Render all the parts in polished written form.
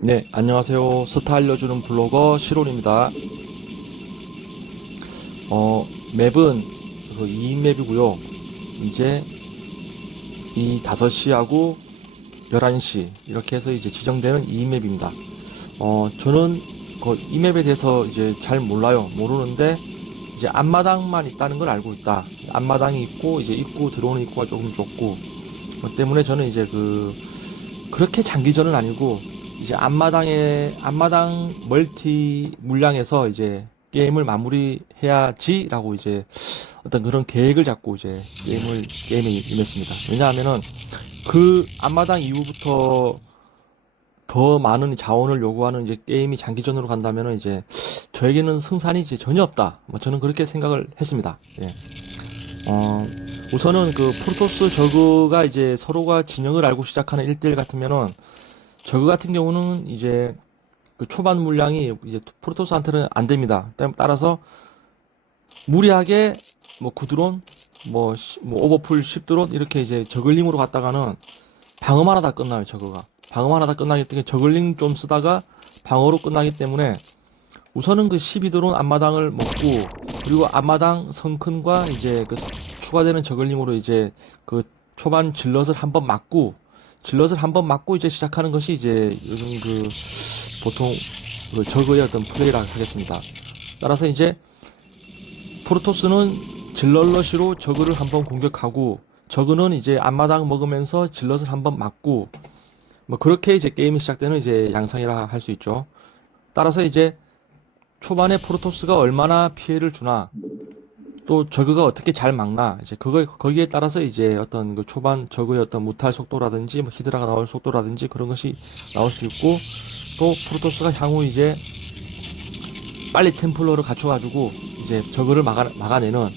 네, 안녕하세요. 스타 알려주는 블로거 시론입니다. 맵은 그 2인 맵이고요. 이제 이 5시하고 11시 이렇게 해서 이제 지정되는 2인 맵입니다. 저는 그 이 맵에 대해서 이제 잘 몰라요. 모르는데 이제 앞마당만 있다는 걸 알고 있다. 앞마당이 있고 이제 입구 들어오는 입구가 조금 좁고 때문에 저는 이제 그렇게 장기전은 아니고 이제 앞마당 멀티 물량에서 이제 게임을 마무리해야지라고 이제 어떤 그런 계획을 잡고 이제 게임에 임했습니다. 왜냐하면은 그 앞마당 이후부터 더 많은 자원을 요구하는 이제 게임이 장기전으로 간다면은 이제 저에게는 승산이 이제 전혀 없다. 뭐 저는 그렇게 생각을 했습니다. 예. 어, 우선은 그 프로토스 저그가 이제 서로가 진영을 알고 시작하는 1대1 같으면은 저그 같은 경우는 이제 그 초반 물량이 이제 프로토스한테는 안 됩니다. 따라서 무리하게 뭐 구드론, 뭐 오버풀 10드론 이렇게 이제 저글링으로 갔다가는 방어만 하다 끝나요, 저거가. 방어만 하다 끝나기 때문에 저글링 좀 쓰다가 방어로 끝나기 때문에 우선은 그 12드론 앞마당을 먹고 그리고 앞마당 성큰과 이제 그 추가되는 저글링으로 이제 그 초반 질럿을 한번 맞고 이제 시작하는 것이 이제 요즘 보통 그 저그의 어떤 플레이라 하겠습니다. 따라서 이제 프로토스는 질럿러시로 저그를 한번 공격하고 저그는 이제 앞마당 먹으면서 질럿을 한번 맞고 뭐 그렇게 이제 게임이 시작되는 이제 양상이라 할 수 있죠. 따라서 이제 초반에 프로토스가 얼마나 피해를 주나 또 저그가 어떻게 잘 막나 이제 거기에 따라서 이제 어떤 그 초반 저그의 어떤 무탈 속도라든지 뭐 히드라가 나올 속도라든지 그런 것이 나올 수 있고 또 프로토스가 향후 이제 빨리 템플러를 갖춰가지고 이제 저그를 막아내는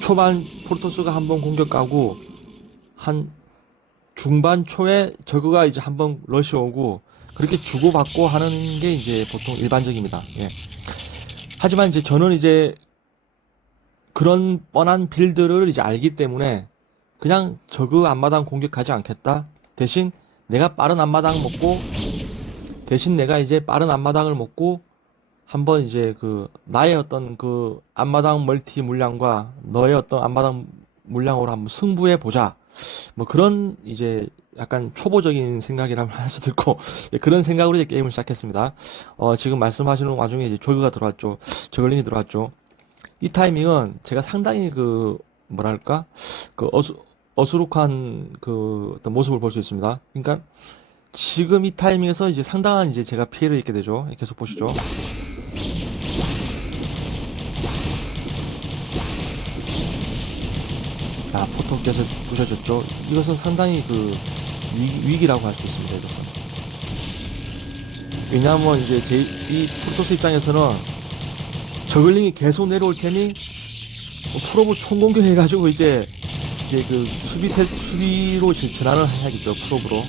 초반 프로토스가 한번 공격 가고 한 중반 초에 저그가 이제 한번 러시 오고 그렇게 주고받고 하는 게 이제 보통 일반적입니다. 예. 하지만 이제 저는 이제 그런 뻔한 빌드를 이제 알기 때문에 그냥 저그 앞마당 공격하지 않겠다. 대신 내가 이제 빠른 앞마당을 먹고 한번 이제 그 나의 어떤 그 앞마당 멀티 물량과 너의 어떤 앞마당 물량으로 한번 승부해 보자. 뭐 그런 이제 약간 초보적인 생각이라면 할 수도 있고 그런 생각으로 이제 게임을 시작했습니다. 지금 말씀하시는 와중에 이제 저그가 들어왔죠. 저글링이 들어왔죠. 이 타이밍은 제가 상당히 그 뭐랄까 그 어수룩한 그 어떤 모습을 볼 수 있습니다. 그러니까 지금 이 타이밍에서 이제 상당한 이제 제가 피해를 입게 되죠. 계속 보시죠. 자, 포토께서 부셔졌죠. 이것은 상당히 그 위기라고 할 수 있습니다. 이것은. 왜냐하면 이제 이 프로토스 입장에서는 저글링이 계속 내려올 테니 프로브 총공격 해가지고 이제 그 수비로 전환을 해야겠죠. 프로브로.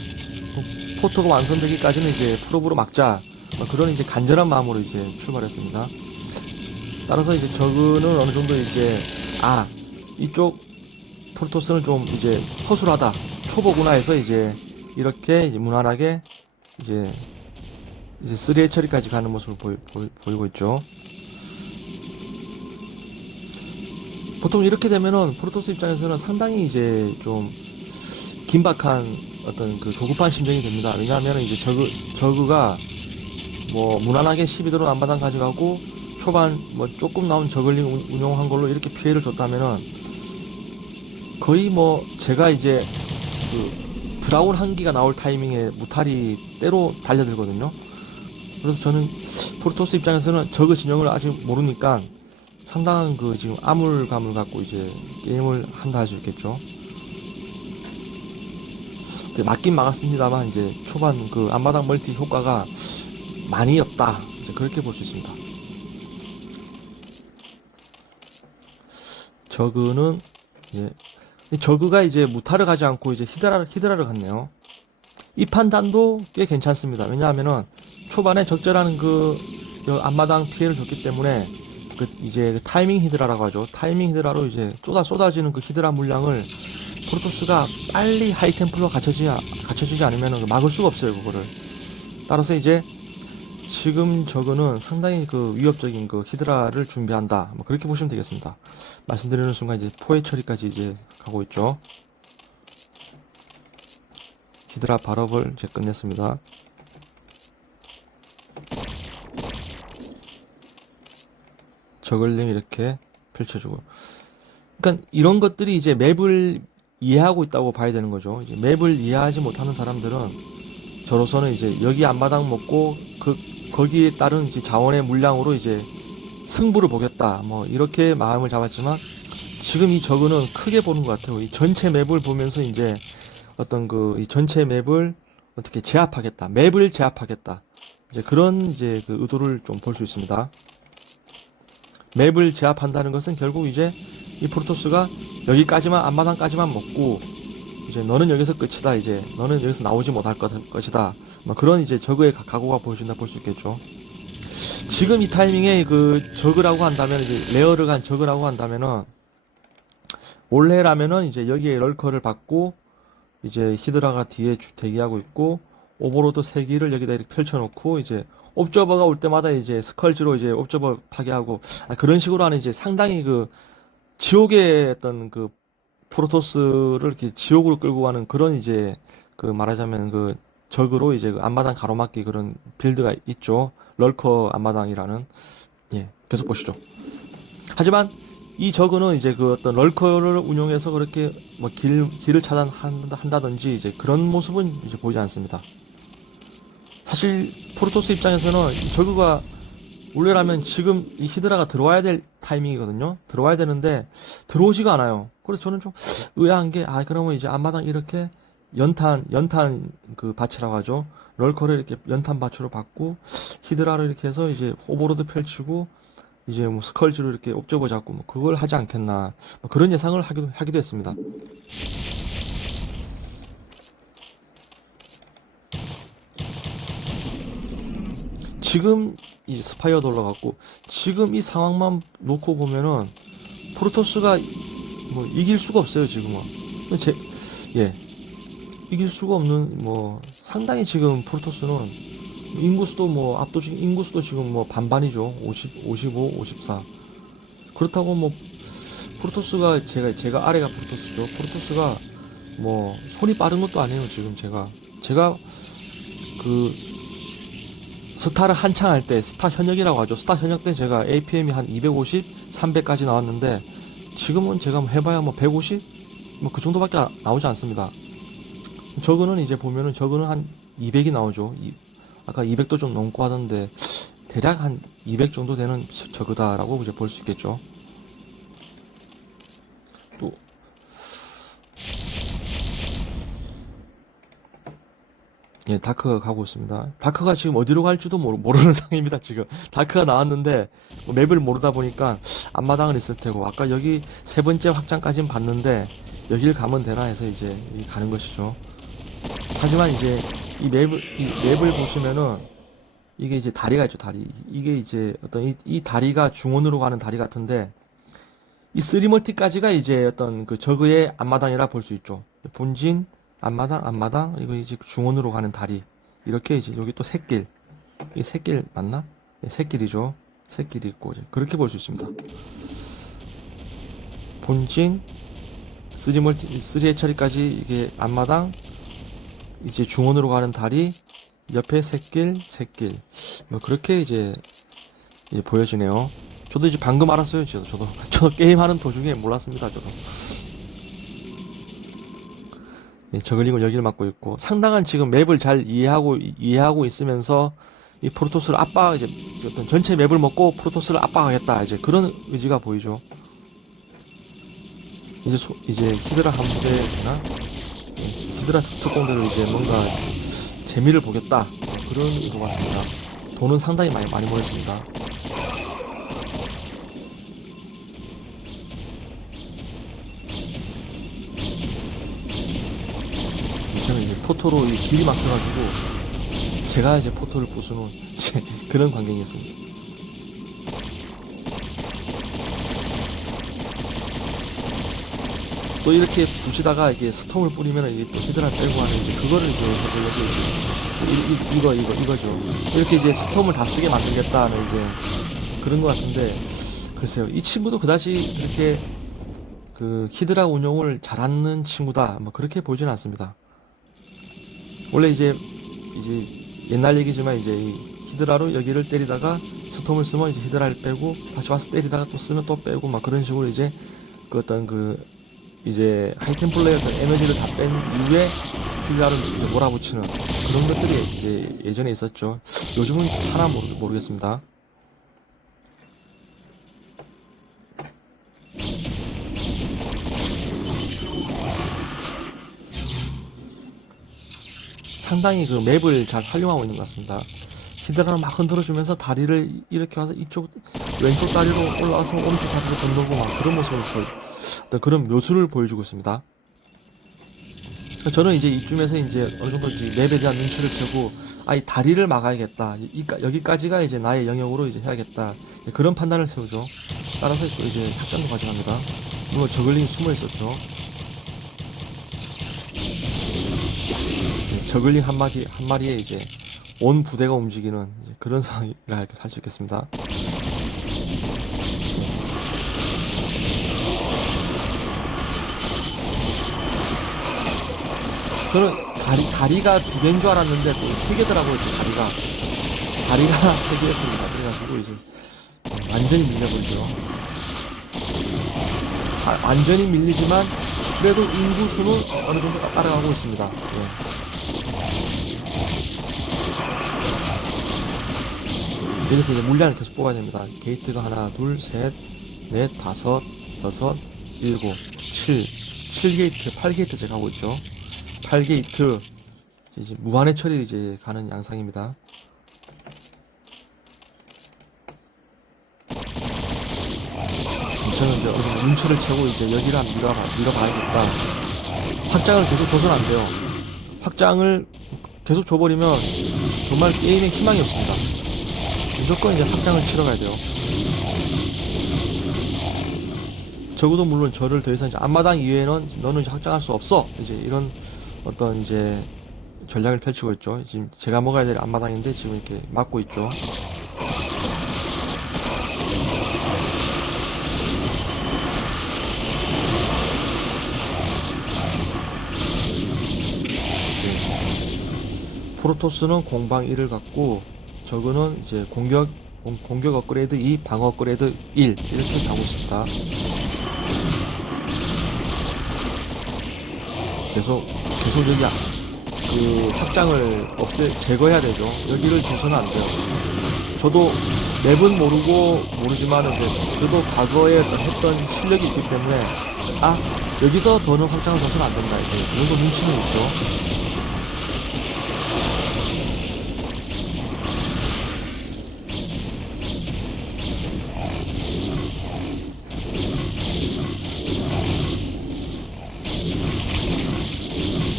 포토가 완성되기까지는 이제 프로브로 막자. 그런 이제 간절한 마음으로 이제 출발했습니다. 따라서 이제 저그는 어느 정도 이제 이쪽 프로토스는 좀 이제 허술하다. 초보구나 해서 이제 이렇게 이제 무난하게 이제 3회 처리까지 가는 모습을 보이고 있죠. 보통 이렇게 되면은 프로토스 입장에서는 상당히 이제 좀 긴박한 어떤 그 조급한 심정이 됩니다. 왜냐하면 이제 저그가 뭐 무난하게 12도로 안바당 가져가고 초반 뭐 조금 나온 저글링 운용한 걸로 이렇게 피해를 줬다면은 거의 뭐 제가 이제 그 드라운 한기가 나올 타이밍에 무탈이 때로 달려들거든요. 그래서 저는 프로토스 입장에서는 저그 진영을 아직 모르니까 상당한 그 지금 암울감을 갖고 이제 게임을 한다 할 수 있겠죠. 맞긴 막았습니다만 이제 초반 그 앞마당 멀티 효과가 많이 없다. 이제 그렇게 볼 수 있습니다. 저그는 이제 저그가 이제 무타를 가지 않고 이제 히드라를 갔네요. 이 판단도 꽤 괜찮습니다. 왜냐하면은 초반에 적절한 그 앞마당 피해를 줬기 때문에 이제 그 타이밍 히드라라고 하죠. 타이밍 히드라로 이제 쏟아지는 그 히드라 물량을 프로토스가 빨리 하이템플러 갖춰지지 갖춰지지 않으면 막을 수가 없어요, 그거를. 따라서 이제 지금 저거는 상당히 그 위협적인 그 히드라를 준비한다. 뭐 그렇게 보시면 되겠습니다. 말씀드리는 순간 이제 포획 처리까지 이제 가고 있죠. 히드라 발업을 이제 끝냈습니다. 저글링 이렇게 펼쳐주고. 그러니까 이런 것들이 이제 맵을 이해하고 있다고 봐야 되는 거죠. 이제 맵을 이해하지 못하는 사람들은 저로서는 이제 여기 앞마당 먹고 거기에 따른 이제 자원의 물량으로 이제 승부를 보겠다. 뭐 이렇게 마음을 잡았지만 지금 이 저그는 크게 보는 것 같아요. 이 전체 맵을 보면서 이제 어떤 이 전체 맵을 어떻게 제압하겠다. 맵을 제압하겠다. 이제 그런 이제 그 의도를 좀 볼 수 있습니다. 맵을 제압한다는 것은 결국 이제 이 프로토스가 여기까지만 앞마당까지만 먹고 이제 너는 여기서 끝이다. 이제 너는 여기서 나오지 못할 것이다. 뭐 그런 이제 저그의 각오가 보여준다 볼 수 있겠죠. 지금 이 타이밍에 그 저그라고 한다면 이제 레어를 간 저그라고 한다면은 원래라면은 이제 여기에 럴커를 받고 이제 히드라가 뒤에 대기하고 있고 오버로드 3기를 여기다 이렇게 펼쳐놓고 이제 옵저버가 올 때마다 이제 스컬지로 이제 옵저버 파괴하고 그런 식으로 하는 이제 상당히 그 지옥의 어떤 그 프로토스를 이렇게 지옥으로 끌고 가는 그런 이제 그 말하자면 그 적으로 이제 그 앞마당 가로막기 그런 빌드가 있죠. 럴커 앞마당이라는. 예, 계속 보시죠. 하지만 이 저그는 이제 그 어떤 럴커를 운용해서 그렇게 뭐 길을 차단한다든지 이제 그런 모습은 이제 보이지 않습니다. 사실 프로토스 입장에서는 이 저그가 원래라면 지금 이 히드라가 들어와야 될 타이밍이거든요. 들어와야 되는데 들어오지가 않아요. 그래서 저는 좀 의아한 게 그러면 이제 앞마당 이렇게 연탄 그 밭이라고 하죠. 럴커를 이렇게 연탄 밭으로 받고 히드라를 이렇게 해서 이제 오버로드 펼치고 이제 뭐 스컬지로 이렇게 옵저버 잡고 뭐 그걸 하지 않겠나 뭐 그런 예상을 하기도 했습니다. 지금 이 스파이어도 올라갔고 지금 이 상황만 놓고 보면은 프로토스가 뭐 이길 수가 없어요 지금은. 이길 수가 없는 뭐 상당히 지금 프로토스는 인구수도 뭐 압도적인 인구수도 지금 뭐 반반이죠. 55, 54. 그렇다고 뭐 프로토스가 제가 아래가 프로토스죠. 프로토스가 뭐 손이 빠른 것도 아니에요. 지금 제가 그 스타를 한창 할 때 스타 현역이라고 하죠. 스타 현역 때 제가 APM이 한 250, 300까지 나왔는데 지금은 제가 뭐 해봐야 뭐 150, 뭐 그 정도밖에 나오지 않습니다. 저거는 이제 보면은 저거는 한 200이 나오죠. 아까 200도 좀 넘고 하던데 대략 한 200 정도 되는 저거다라고 이제 볼 수 있겠죠. 또 예, 다크가 가고 있습니다. 다크가 지금 어디로 갈지도 모르는 상황입니다, 지금. 다크가 나왔는데, 뭐 맵을 모르다 보니까 앞마당은 있을 테고, 아까 여기 세 번째 확장까지는 봤는데, 여길 가면 되나 해서 이제 가는 것이죠. 하지만 이제 이 맵을 보시면은, 이게 이제 다리가 있죠, 다리. 이게 이제 어떤 이 다리가 중원으로 가는 다리 같은데, 이 3멀티까지가 이제 어떤 그 저그의 앞마당이라 볼 수 있죠. 본진, 앞마당, 이거 이제 중원으로 가는 다리. 이렇게 이제 여기 또 샛길. 이 샛길 맞나? 네, 샛길이죠. 샛길이 있고, 이제 그렇게 볼 수 있습니다. 본진, 3 해처리까지 이게 앞마당, 이제 중원으로 가는 다리, 옆에 샛길. 뭐 그렇게 이제 보여지네요. 저도 이제 방금 알았어요. 저도 게임하는 도중에 몰랐습니다. 저도. 저글링을 여기를 막고 있고 상당한 지금 맵을 잘 이해하고 있으면서 이 프로토스를 이제 어떤 전체 맵을 먹고 프로토스를 압박하겠다 이제 그런 의지가 보이죠. 이제 히드라 한 부대나 히드라 특공대로 이제 뭔가 재미를 보겠다 그런 것 같습니다. 돈은 상당히 많이 모였습니다. 저는 이제 포토로 길이 막혀가지고 제가 이제 포토를 부수는 그런 광경이었습니다. 또 이렇게 부시다가 이게 스톰을 뿌리면 이게 또 히드라 빼고 하는 이제 그거를 이제 해보려고 이거죠. 이렇게 이제 스톰을 다 쓰게 만들겠다는 이제 그런 것 같은데 글쎄요 이 친구도 그다지 그렇게 그 히드라 운용을 잘하는 친구다 뭐 그렇게 보이지는 않습니다. 원래 이제 옛날 얘기지만 이제 이 히드라로 여기를 때리다가 스톰을 쓰면 이제 히드라를 빼고 다시 와서 때리다가 또 쓰면 또 빼고 막 그런 식으로 이제 그 어떤 그 이제 하이템플러의 어떤 에너지를 다 뺀 이후에 히드라를 이제 몰아붙이는 그런 것들이 이제 예전에 있었죠. 요즘은 하나 모르겠습니다. 상당히 그 맵을 잘 활용하고 있는 것 같습니다. 히드라를 막 흔들어주면서 다리를 이렇게 와서 이쪽 왼쪽 다리로 올라와서 오른쪽 다리로 건너고 막 그런 모습을 어떤 그런 묘수를 보여주고 있습니다. 저는 이제 이쯤에서 이제 어느 정도 이제 맵에 대한 눈치를 채고 이 다리를 막아야겠다. 여기까지가 이제 나의 영역으로 이제 해야겠다. 그런 판단을 세우죠. 따라서 또 이제 탁장도 가져갑니다. 물론 저글링이 숨어 있었죠. 저글링 한 마리에 이제 온 부대가 움직이는 이제 그런 상황이라 할 수 있겠습니다. 저는 다리가 두 개인 줄 알았는데 또 세 개더라고요. 다리가 세 개였습니다. 그래가지고 이제 완전히 밀려버리죠. 완전히 밀리지만 그래도 인구수는 어느 정도 따라가고 있습니다. 예. 여기서 이제 물량을 계속 뽑아야 됩니다. 게이트가 하나, 둘, 셋, 넷, 다섯, 여섯, 일곱, 7게이트, 8게이트 제가 하고 있죠. 8게이트, 이제 무한의 처리 이제 가는 양상입니다. 저는 이제 눈치를 채고 이제 여기를 한번 밀어봐야겠다. 확장을 계속 줘서는 안 돼요. 확장을 계속 줘버리면 정말 게임에 희망이 없습니다. 무조건 이제 확장을 치러 가야 돼요. 적어도 물론 저를 더 이상 이제 앞마당 이외에는 너는 이제 확장할 수 없어. 이제 이런 어떤 이제 전략을 펼치고 있죠. 지금 제가 먹어야 될 앞마당인데 지금 이렇게 막고 있죠. 프로토스는 공방 1을 갖고 저거는 이제 공격 업그레이드 2, 방어 업그레이드 1 이렇게 가고 있습니다. 계속 여기 그 확장을 제거해야 되죠. 여기를 줘서는 안 돼요. 저도 맵은 모르지만은 그래도 과거에 했던 실력이 있기 때문에 여기서 더는 확장을 줘서는 안 된다. 이제 이 정도 눈치는 있죠.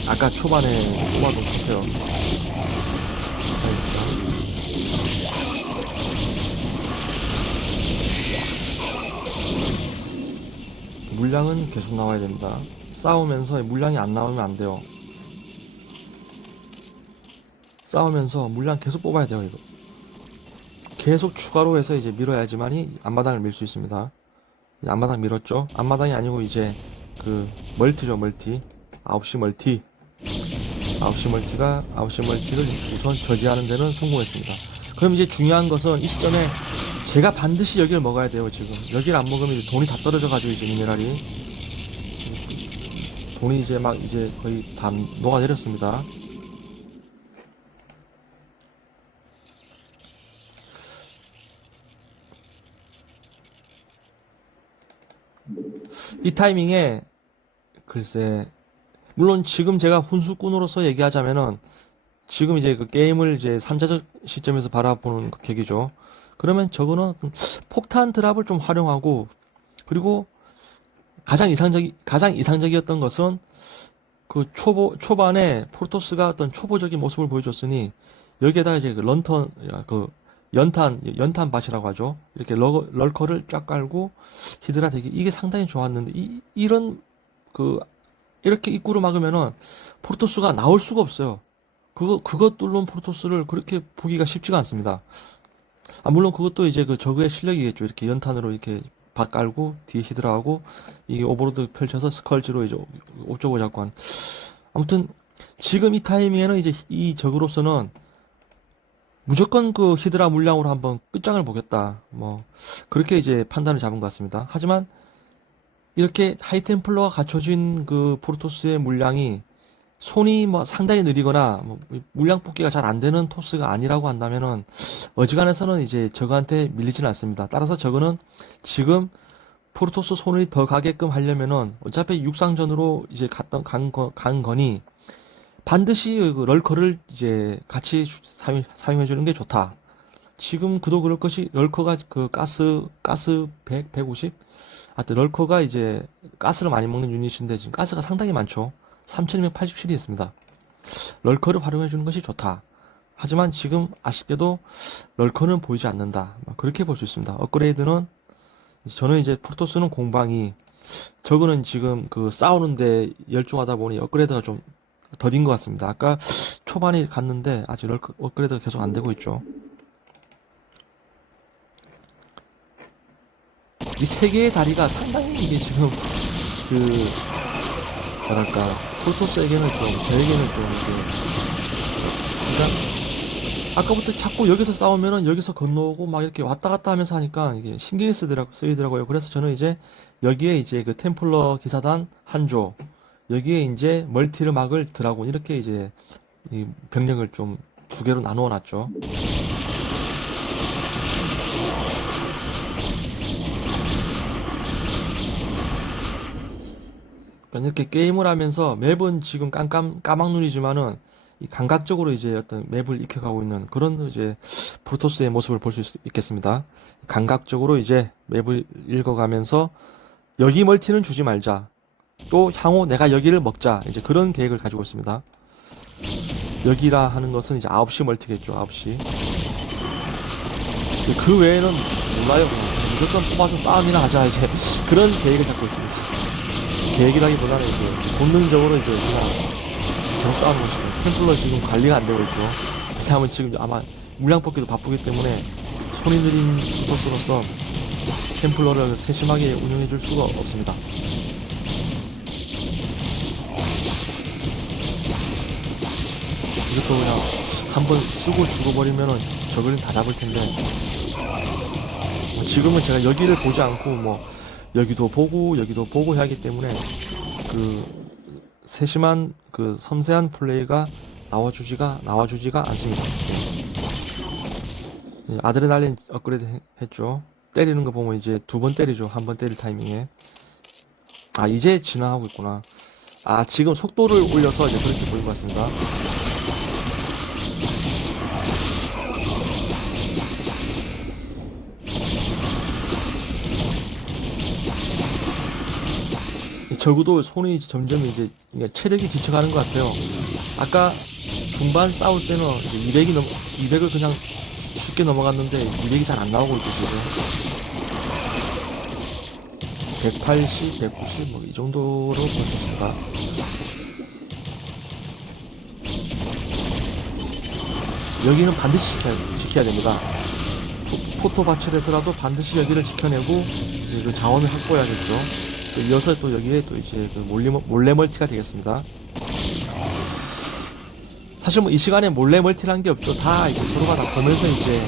아까 초반에 뽑아도 주세요. 물량은 계속 나와야 됩니다. 싸우면서 물량이 안 나오면 안 돼요. 싸우면서 물량 계속 뽑아야 돼요, 이거. 계속 추가로 해서 이제 밀어야지만이 앞마당을 밀 수 있습니다. 앞마당 밀었죠? 앞마당이 아니고 이제 그 멀티죠, 멀티. 9시 멀티. 9시 멀티를 우선 저지하는 데는 성공했습니다. 그럼 이제 중요한 것은 이 시점에 제가 반드시 여기를 먹어야 돼요, 지금. 여기를 안 먹으면 이제 돈이 다 떨어져가지고 이제 미네랄이. 돈이 이제 막 이제 거의 다 녹아내렸습니다. 이 타이밍에 글쎄 물론 지금 제가 훈수꾼으로서 얘기하자면은 지금 이제 그 게임을 이제 3차적 시점에서 바라보는 그 계기죠. 그러면 저거는 폭탄 드랍을 좀 활용하고 그리고 가장 이상적이었던 것은 그 초반에 프로토스가 어떤 초보적인 모습을 보여줬으니 여기에다가 이제 그 런턴 그 연탄 밭이라고 하죠. 이렇게 럴커를 쫙 깔고 히드라 대기 이게 상당히 좋았는데 이런 그 이렇게 입구로 막으면은 프로토스가 나올 수가 없어요. 그것 뚫는 프로토스를 그렇게 보기가 쉽지가 않습니다. 물론 그것도 이제 그 저그의 실력이겠죠. 이렇게 연탄으로 이렇게 박 깔고 뒤에 히드라하고 이게 오버로드 펼쳐서 스컬지로 이제 옵저버 잡고 한. 아무튼 지금 이 타이밍에는 이제 이 적으로서는 무조건 그 히드라 물량으로 한번 끝장을 보겠다. 뭐 그렇게 이제 판단을 잡은 것 같습니다. 하지만 이렇게 하이템플러가 갖춰진 그 프로토스의 물량이 손이 뭐 상당히 느리거나 뭐 물량 뽑기가 잘 안 되는 토스가 아니라고 한다면은 어지간해서는 이제 저그한테 밀리지는 않습니다. 따라서 저그는 지금 프로토스 손이 더 가게끔 하려면은 어차피 육상전으로 이제 간 거니 반드시 그 럴커를 이제 같이 사용해 주는 게 좋다. 지금 그도 그럴 것이 럴커가 그 가스 100, 150? 하여튼 럴커가 이제 가스를 많이 먹는 유닛인데 지금 가스가 상당히 많죠. 3287이 있습니다. 럴커를 활용해 주는 것이 좋다. 하지만 지금 아쉽게도 럴커는 보이지 않는다. 그렇게 볼 수 있습니다. 업그레이드는 저는 이제 프로토스는 공방이 저거는 지금 그 싸우는데 열중하다 보니 업그레이드가 좀 더딘 것 같습니다. 아까 초반에 갔는데 아직 업그레이드가 계속 안 되고 있죠. 이 세 개의 다리가 상당히 이게 지금 그 뭐랄까 프로토스에게는 좀 저에게는 좀 이게 그러니까 아까부터 자꾸 여기서 싸우면은 여기서 건너오고 막 이렇게 왔다 갔다 하면서 하니까 이게 신경이 쓰이더라고요. 그래서 저는 이제 여기에 이제 그 템플러 기사단 한조 여기에 이제 멀티를 막을 드라곤 이렇게 이제 이 병력을 좀 두 개로 나누어 놨죠. 이렇게 게임을 하면서 맵은 지금 까막눈이지만은 이 감각적으로 이제 어떤 맵을 익혀가고 있는 그런 이제 프로토스의 모습을 볼 수 있겠습니다. 감각적으로 이제 맵을 읽어가면서 여기 멀티는 주지 말자. 또 향후 내가 여기를 먹자. 이제 그런 계획을 가지고 있습니다. 여기라 하는 것은 이제 9시 멀티겠죠. 9시. 그 외에는 몰라요. 무조건 뽑아서 싸움이나 하자. 이제 그런 계획을 잡고 있습니다. 계획이라기보다는 이제 본능적으로 이제 그냥 계속 싸우는 것이죠. 템플러 지금 관리가 안 되고 있죠. 왜냐하면 지금 아마 물량 뽑기도 바쁘기 때문에 손이 느린 포스로서 템플러를 세심하게 운영해 줄 수가 없습니다. 이것도 그냥 한번 쓰고 죽어버리면은 저걸 다 잡을 텐데 지금은 제가 여기를 보지 않고 뭐 여기도 보고 해야 하기 때문에 그 세심한 그 섬세한 플레이가 나와주지가 않습니다. 아드레날린 업그레이드 했죠. 때리는 거 보면 이제 두 번 때리죠. 한 번 때릴 타이밍에. 이제 진화하고 있구나. 지금 속도를 올려서 이제 그렇게 보인 것 같습니다. 적어도 손이 점점 이제 체력이 지쳐가는 것 같아요. 아까 중반 싸울 때는 200을 그냥 쉽게 넘어갔는데 200이 잘 안 나오고 있죠, 지금. 180, 190, 뭐 이 정도로 볼 수 있습니다. 여기는 반드시 지켜야 됩니다. 포토 바출에서라도 반드시 여기를 지켜내고 이제 그 자원을 확보해야겠죠. 이어서 또 여기에 또 이제 그 몰래 멀티가 되겠습니다. 사실 뭐 이 시간에 몰래 멀티라는 게 없죠. 다 이제 서로가 다 보면서 이제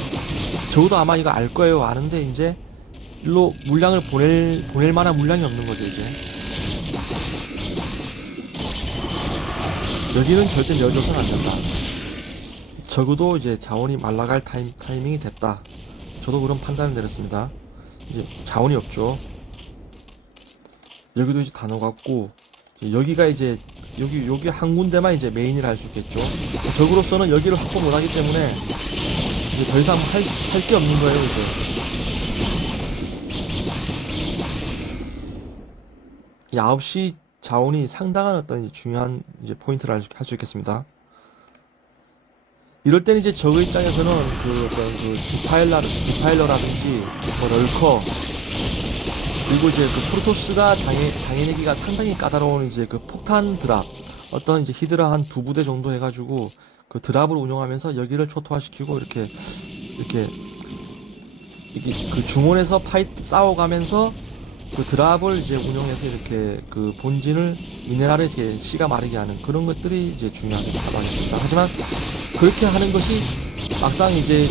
적어도 아마 이거 알 거예요. 아는데 이제 일로 물량을 보낼 만한 물량이 없는 거죠, 이제. 여기는 절대 내어줘서는 안 된다. 적어도 이제 자원이 말라갈 타이밍이 됐다. 저도 그런 판단을 내렸습니다. 이제 자원이 없죠. 여기도 이제 다 녹았고 여기가 이제 여기 한 군데만 이제 메인이라 할 수 있겠죠. 적으로서는 여기를 확보 못하기 때문에 이제 더 이상 할 게 없는 거예요, 이제. 이 9시 자원이 상당한 어떤 이제 중요한 이제 포인트를 할 수 있겠습니다. 이럴 때는 이제 적의 입장에서는 그 어떤 그 디파일러라든지 뭐 럴커 그리고 이제 그 프로토스가 당해내기가 상당히 까다로운 이제 그 폭탄 드랍, 어떤 이제 히드라 한 두 부대 정도 해가지고 그 드랍을 운영하면서 여기를 초토화시키고 이렇게 그 중원에서 싸워가면서 그 드랍을 이제 운영해서 이렇게 그 본진을 미네랄을 이제 씨가 마르게 하는 그런 것들이 이제 중요하다고 하겠습니다. 하지만 그렇게 하는 것이 막상 이제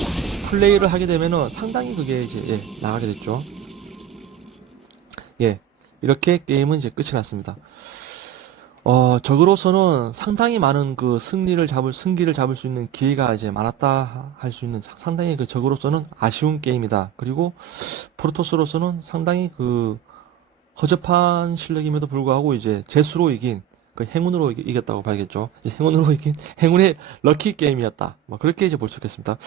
플레이를 하게 되면은 상당히 그게 이제 나가게 됐죠. 예, 이렇게 게임은 이제 끝이 났습니다. 적으로서는 상당히 많은 그 승기를 잡을 수 있는 기회가 이제 많았다 할 수 있는 상당히 그 적으로서는 아쉬운 게임이다. 그리고 프로토스로서는 상당히 그 허접한 실력임에도 불구하고 이제 재수로 이긴 그 행운으로 이겼다고 봐야겠죠. 행운으로 이긴 행운의 럭키 게임이었다. 뭐 그렇게 이제 볼 수 있겠습니다.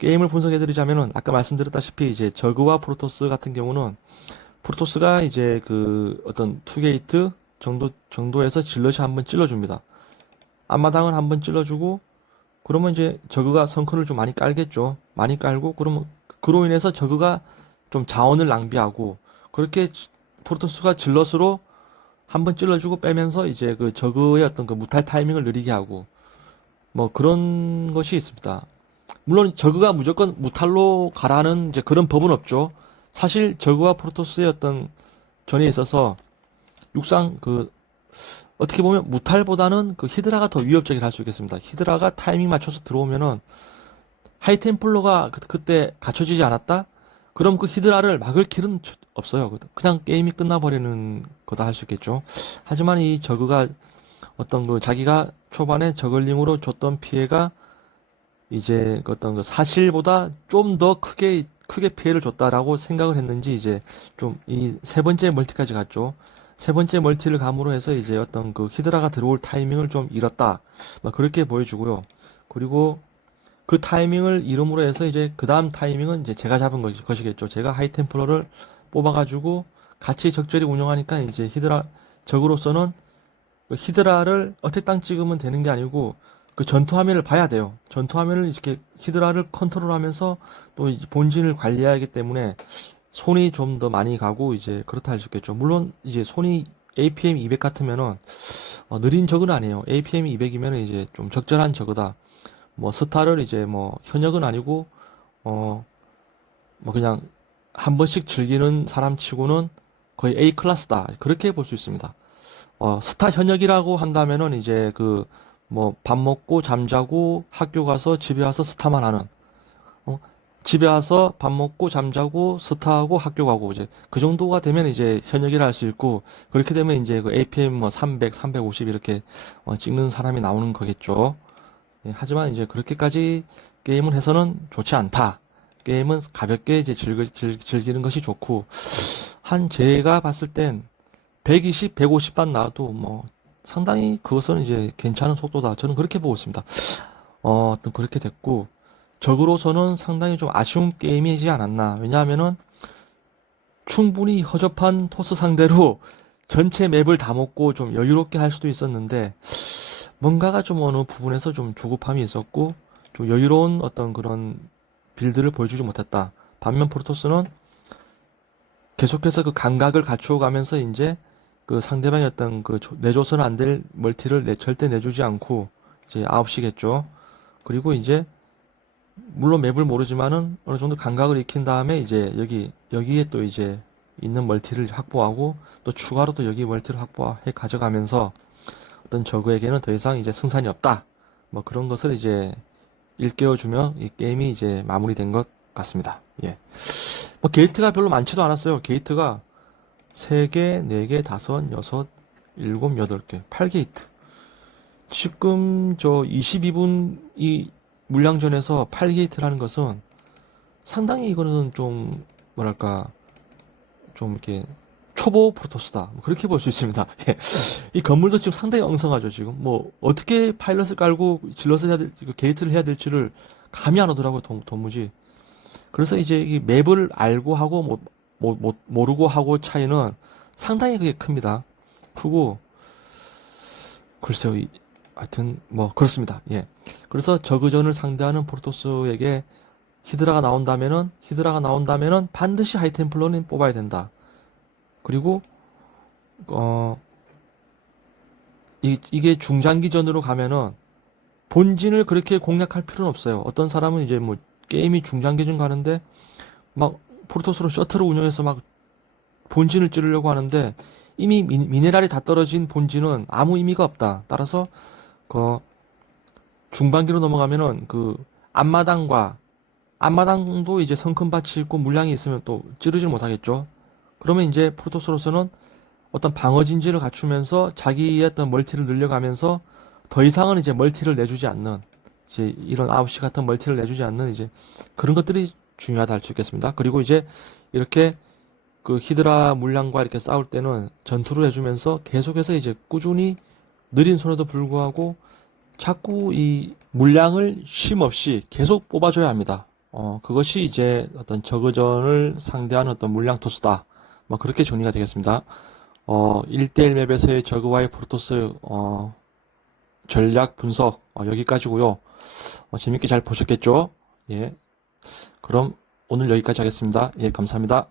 게임을 분석해드리자면은 아까 말씀드렸다시피 이제 저그와 프로토스 같은 경우는 프로토스가 이제 그 어떤 투게이트 정도에서 질럿이 한번 찔러줍니다. 앞마당을 한번 찔러주고 그러면 이제 저그가 성큰을 좀 많이 깔겠죠. 많이 깔고 그러면 그로 인해서 저그가 좀 자원을 낭비하고 그렇게 프로토스가 질럿으로 한번 찔러주고 빼면서 이제 그 저그의 어떤 그 무탈 타이밍을 느리게 하고 뭐 그런 것이 있습니다. 물론 저그가 무조건 무탈로 가라는 이제 그런 법은 없죠. 사실 저그와 프로토스의 어떤 전에 있어서 육상 그 어떻게 보면 무탈보다는 그 히드라가 더 위협적이라 할 수 있겠습니다. 히드라가 타이밍 맞춰서 들어오면은 하이템플러가 그때 갖춰지지 않았다? 그럼 그 히드라를 막을 길은 없어요. 그냥 게임이 끝나버리는 거다 할 수 있겠죠. 하지만 이 저그가 어떤 그 자기가 초반에 저글링으로 줬던 피해가 이제 그 어떤 그 사실보다 좀 더 크게 피해를 줬다라고 생각을 했는지 이제 좀 이 세 번째 멀티까지 갔죠. 세 번째 멀티를 감으로 해서 이제 어떤 그 히드라가 들어올 타이밍을 좀 잃었다. 막 그렇게 보여주고요. 그리고 그 타이밍을 잃음으로 해서 이제 그 다음 타이밍은 이제 제가 잡은 것이겠죠. 제가 하이템플러를 뽑아가지고 같이 적절히 운영하니까 이제 적으로서는 그 히드라를 어택 땅 찍으면 되는 게 아니고 그 전투 화면을 봐야 돼요. 전투 화면을 이렇게 히드라를 컨트롤하면서 또 본진을 관리해야 하기 때문에 손이 좀 더 많이 가고 이제 그렇다 할 수 있겠죠. 물론 이제 손이 APM 200 같으면은 느린 적은 아니에요. APM 200이면은 이제 좀 적절한 저거다. 뭐 스타를 이제 뭐 현역은 아니고 뭐 그냥 한 번씩 즐기는 사람 치고는 거의 A 클래스다. 그렇게 볼 수 있습니다. 스타 현역이라고 한다면은 이제 그 뭐 밥 먹고 잠자고 학교 가서 집에 와서 스타만 하는 어, 집에 와서 밥 먹고 잠자고 스타하고 학교 가고 이제 그 정도가 되면 이제 현역이라 할 수 있고 그렇게 되면 이제 그 APM 뭐 300, 350 이렇게 찍는 사람이 나오는 거겠죠. 예, 하지만 이제 그렇게까지 게임을 해서는 좋지 않다. 게임은 가볍게 이제 즐기는 것이 좋고 한 제가 봤을 땐 120, 150만 나와도 뭐 상당히 그것은 이제 괜찮은 속도다. 저는 그렇게 보고 있습니다. 어떤 그렇게 됐고 적으로서는 상당히 좀 아쉬운 게임이지 않았나. 왜냐하면은 충분히 허접한 토스 상대로 전체 맵을 다 먹고 좀 여유롭게 할 수도 있었는데 뭔가가 좀 어느 부분에서 좀 조급함이 있었고 좀 여유로운 어떤 그런 빌드를 보여주지 못했다. 반면 프로토스는 계속해서 그 감각을 갖추어 가면서 이제 그 상대방이 어떤 그 내줘서는 안 될 멀티를 절대 내주지 않고 이제 9시겠죠. 그리고 이제 물론 맵을 모르지만은 어느 정도 감각을 익힌 다음에 이제 여기에 또 이제 있는 멀티를 확보하고 또 추가로 또 여기 멀티를 확보해 가져가면서 어떤 적에게는 더 이상 이제 승산이 없다. 뭐 그런 것을 이제 일깨워주며 이 게임이 이제 마무리된 것 같습니다. 예. 뭐 게이트가 별로 많지도 않았어요. 게이트가 3개, 4개, 5, 6, 7, 8개, 8게이트. 지금 저 22분 이 물량전에서 8게이트라는 것은 상당히 이거는 좀 뭐랄까 좀 이렇게 초보 프로토스다. 뭐 그렇게 볼 수 있습니다. 예. 이 건물도 지금 상당히 엉성하죠, 지금. 뭐, 어떻게 파일럿을 깔고 질럿을 해야 될지, 게이트를 해야 될지를 감이 안 오더라고요, 도무지. 그래서 이제 이 맵을 알고 하고, 모르고 하고 차이는 상당히 그게 큽니다. 크고, 글쎄요, 하여튼, 뭐, 그렇습니다. 예. 그래서 저그전을 상대하는 프로토스에게 히드라가 나온다면은 반드시 하이템플러는 뽑아야 된다. 그리고 이게 중장기전으로 가면은 본진을 그렇게 공략할 필요는 없어요. 어떤 사람은 이제 뭐 게임이 중장기전 가는데 막 프로토스로 셔틀을 운영해서 막 본진을 찌르려고 하는데 이미 미네랄이 다 떨어진 본진은 아무 의미가 없다. 따라서 그 중반기로 넘어가면은 그 앞마당도 이제 성큰밭이 있고 물량이 있으면 또 찌르질 못하겠죠. 그러면 이제 프로토스로서는 어떤 방어 진지를 갖추면서 자기의 어떤 멀티를 늘려가면서 더 이상은 이제 멀티를 내주지 않는 이제 이런 9시 같은 멀티를 내주지 않는 이제 그런 것들이 중요하다 할 수 있겠습니다. 그리고 이제 이렇게 그 히드라 물량과 이렇게 싸울 때는 전투를 해주면서 계속해서 이제 꾸준히 느린 손에도 불구하고 자꾸 이 물량을 쉼 없이 계속 뽑아줘야 합니다. 그것이 이제 어떤 저그전을 상대하는 어떤 물량 토스다. 뭐 그렇게 정리가 되겠습니다. 1대1 맵에서의 저그와의 프로토스 전략 분석 여기까지고요. 재밌게 잘 보셨겠죠? 예. 그럼 오늘 여기까지 하겠습니다. 예, 감사합니다.